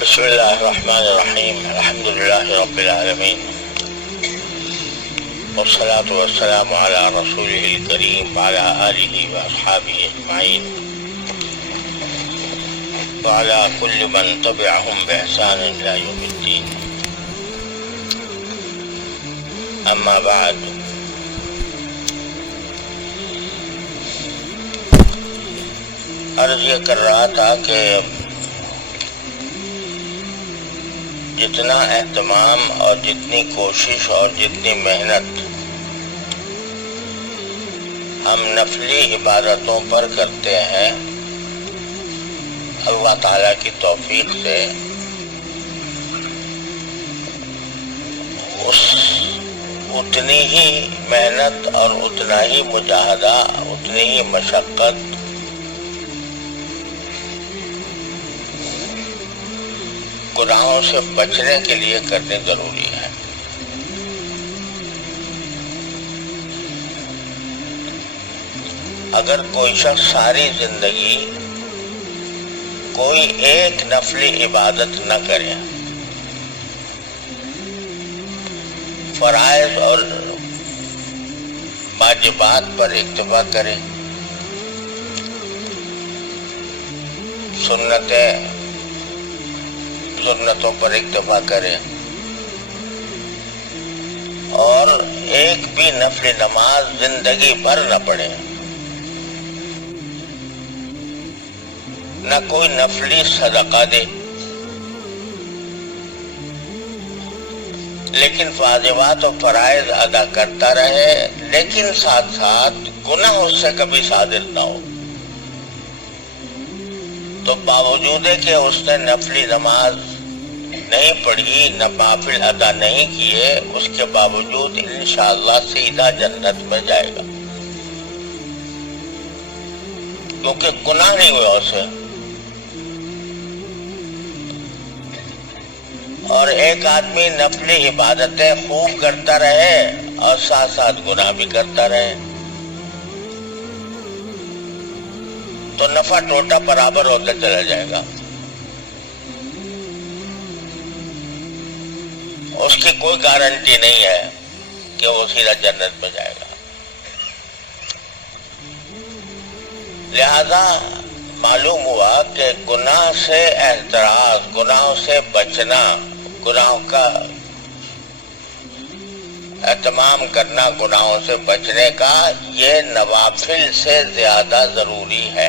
بسم الله الرحمن الرحيم. الحمد لله رب العالمين، والصلاة والسلام على رسوله الكريم وعلى آله وأصحابه أجمعين وعلى كل من تبعهم بإحسان إلى يوم الدين. أما بعد، عرض یہ کر رہا تھا کہ جتنا اہتمام اور جتنی کوشش اور جتنی محنت ہم نفلی عبادتوں پر کرتے ہیں، اللہ تعالیٰ کی توفیق سے اتنی ہی محنت اور اتنا ہی مجاہدہ، اتنی ہی مشقت گناہوں سے بچنے کے لیے کرنے ضروری ہے۔ اگر کوئی شخص ساری زندگی کوئی ایک نفلی عبادت نہ کرے، فرائض اور واجبات پر اکتفا کرے، سنتوں پر اکتفا کرے اور ایک بھی نفلی نماز زندگی بھر نہ پڑھے، نہ کوئی نفلی صدقہ دے، لیکن واجبات و فرائض ادا کرتا رہے، لیکن ساتھ ساتھ گناہ اس سے کبھی صادر نہ ہو، تو باوجود کہ اس نے نفلی نماز نہیں پڑھی، نوافل ادا نہیں کیے، اس کے باوجود انشاءاللہ سیدھا جنت میں جائے گا، کیونکہ گناہ نہیں ہوا اسے۔ اور ایک آدمی نفلی عبادتیں خوب کرتا رہے اور ساتھ ساتھ گناہ بھی کرتا رہے، تو نفع ٹوٹا برابر ہوتا چلا جائے گا، اس کی کوئی گارنٹی نہیں ہے کہ وہ سیدھا جنت میں جائے گا۔ لہذا معلوم ہوا کہ گناہ سے احتراز، گناہوں سے بچنا، گناہوں کا اہتمام کرنا، گناہوں سے بچنے کا یہ نوافل سے زیادہ ضروری ہے۔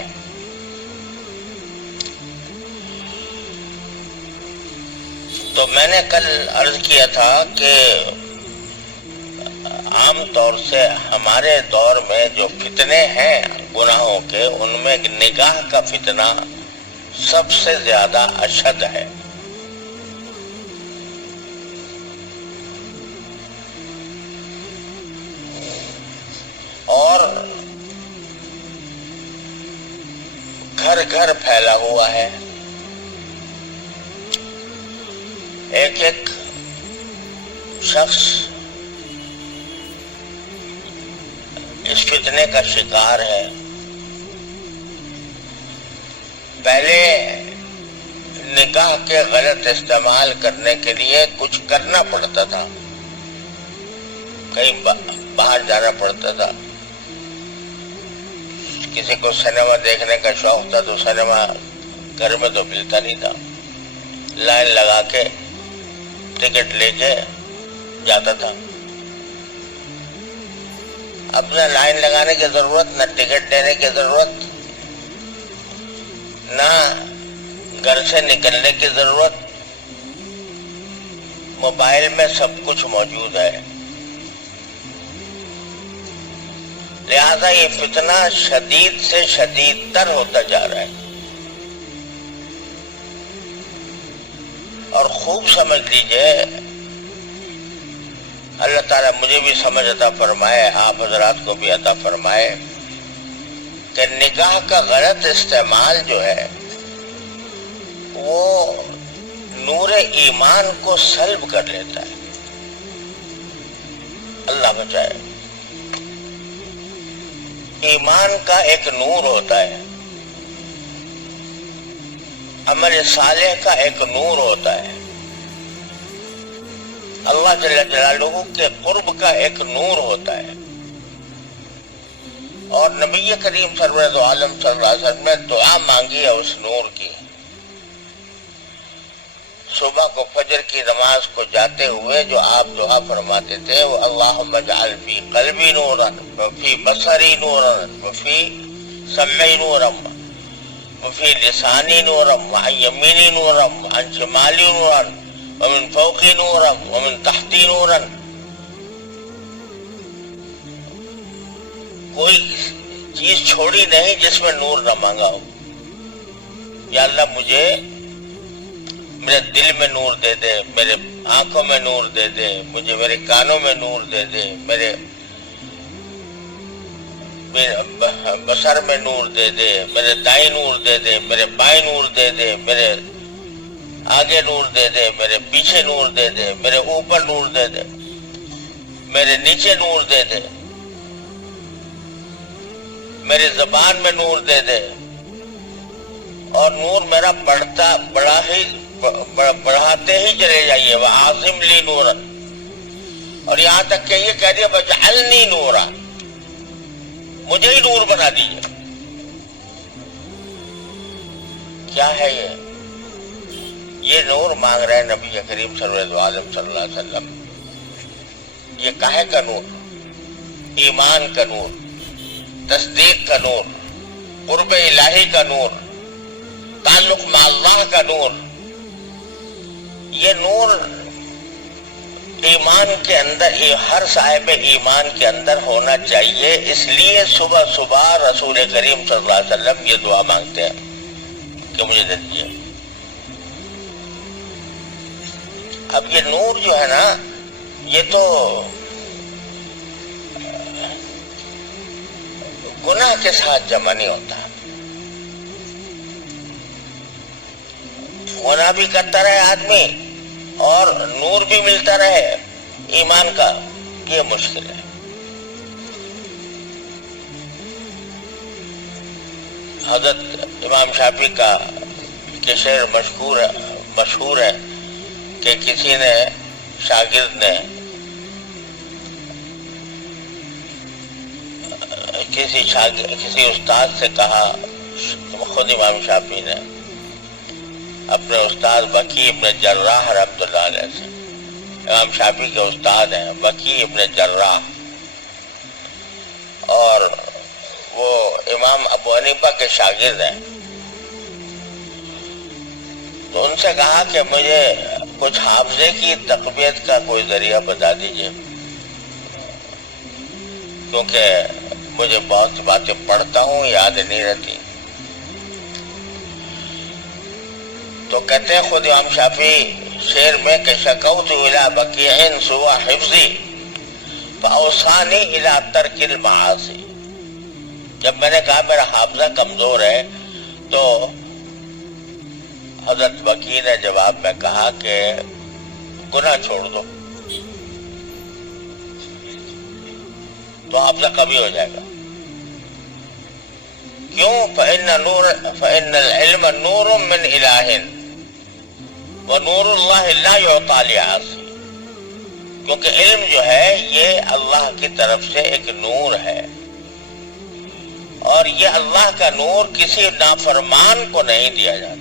تو میں نے کل عرض کیا تھا کہ عام طور سے ہمارے دور میں جو فتنے ہیں گناہوں کے، ان میں نگاہ کا فتنہ سب سے زیادہ اشد ہے۔ اور گھر گھر پھیلا ہوا ہے، ایک ایک شخص اس فتنے کا شکار ہے۔ پہلے نگاہ کے غلط استعمال کرنے کے لیے کچھ کرنا پڑتا تھا، کہیں باہر جانا پڑتا تھا، کسی کو سنیما دیکھنے کا شوق تھا تو سنیما گھر میں تو ملتا نہیں تھا، لائن لگا کے ٹکٹ لے کے جاتا تھا۔ اب نہ لائن لگانے کی ضرورت، نہ ٹکٹ لینے کی ضرورت، نہ گھر سے نکلنے کی ضرورت، موبائل میں سب کچھ موجود ہے۔ لہذا یہ فتنہ شدید سے شدید تر ہوتا جا رہا ہے، اور خوب سمجھ لیجئے، اللہ تعالیٰ مجھے بھی سمجھ عطا فرمائے، آپ حضرات کو بھی عطا فرمائے، کہ نگاہ کا غلط استعمال جو ہے وہ نور ایمان کو سلب کر لیتا ہے۔ اللہ بچائے۔ ایمان کا ایک نور ہوتا ہے، عمل صالح کا ایک نور ہوتا ہے، اللہ جل جلالہ کے قرب کا ایک نور ہوتا ہے، اور نبی کریم سرور عالم صلی اللہ علیہ وسلم نے دعا مانگی ہے اس نور کی۔ صبح کو فجر کی نماز کو جاتے ہوئے جو آپ دعا فرماتے تھے وہ اللہم اجعل فی قلبی نورا وفی بصری نورا وفی سمعی نورا وفی لسانی نورا وعن یمینی نورا وعن شمالی نورا ومن فوقی نورا ومن تحتی نورا۔ کوئی چیز چھوڑی نہیں جس میں نور نہ مانگا ہو۔ یا اللہ مجھے میرے دل میں نور دے دے، میرے آنکھوں میں نور دے دے، مجھے میرے کانوں میں نور دے دے، میرے بصر میں نور دے دے، میرے دائیں نور دے دے، میرے بائیں نور دے دے، میرے آگے نور دے دے، میرے پیچھے نور دے دے، میرے اوپر نور دے دے، میرے نیچے نور دے دے، میری زبان میں نور دے دے، اور نور میرا بڑھاتے ہی چلے جائیے۔ وَعَظِمْ لِي نُورًا، اور یہاں تک کہ یہ کہہ دیا وَاجْعَلْنِي نُورًا، مجھے ہی نور بنا دیجیے۔ کیا ہے یہ نور مانگ رہے ہیں نبی کریم صلی اللہ علیہ وسلم۔ یہ کاہے کا نور؟ ایمان کا نور، تصدیق کا نور، قرب الہی کا نور، تعلق مع اللہ کا نور۔ یہ نور ایمان کے اندر، ہر صاحب ایمان کے اندر ہونا چاہیے۔ اس لیے صبح صبح رسول کریم صلی اللہ علیہ وسلم یہ دعا مانگتے ہیں کہ مجھے دے دیجیے۔ اب یہ نور جو ہے نا، یہ تو گناہ کے ساتھ جمع نہیں ہوتا۔ گناہ بھی کرتا رہے آدمی اور نور بھی ملتا رہے ایمان کا، یہ مشکل ہے۔ حضرت امام شافعی کا کہ شعر مشہور ہے کہ کسی نے شاگرد نے کسی استاد سے کہا، خود امام شافعی نے اپنے استاد وکی ابن جراح رحمۃ اللہ علیہ سے، امام شافعی کے استاد ہیں وکی ابن جراح، اور وہ امام ابو حنیفہ کے شاگرد ہیں، تو ان سے کہا کہ مجھے کچھ حافظے کی تقویت کا کوئی ذریعہ بتا دیجئے، کیونکہ مجھے بہت سی باتیں پڑھتا ہوں یاد نہیں رہتی۔ تو کہتے ہیں خود امام شافعی شعر میں کہ شکوت الی بقیع سوء حفظی فاوصانی الی ترک المعاصی، جب میں نے کہا میرا حافظہ کمزور ہے تو حضرت وکیل نے جواب میں کہا کہ گناہ چھوڑ دو تو حافظہ کبھی ہو جائے گا۔ کیوں؟ فإن العلم نور من الہ ونور اللہ لا یعطی لعاصی، کیونکہ علم جو ہے یہ اللہ کی طرف سے ایک نور ہے، اور یہ اللہ کا نور کسی نافرمان کو نہیں دیا جاتا۔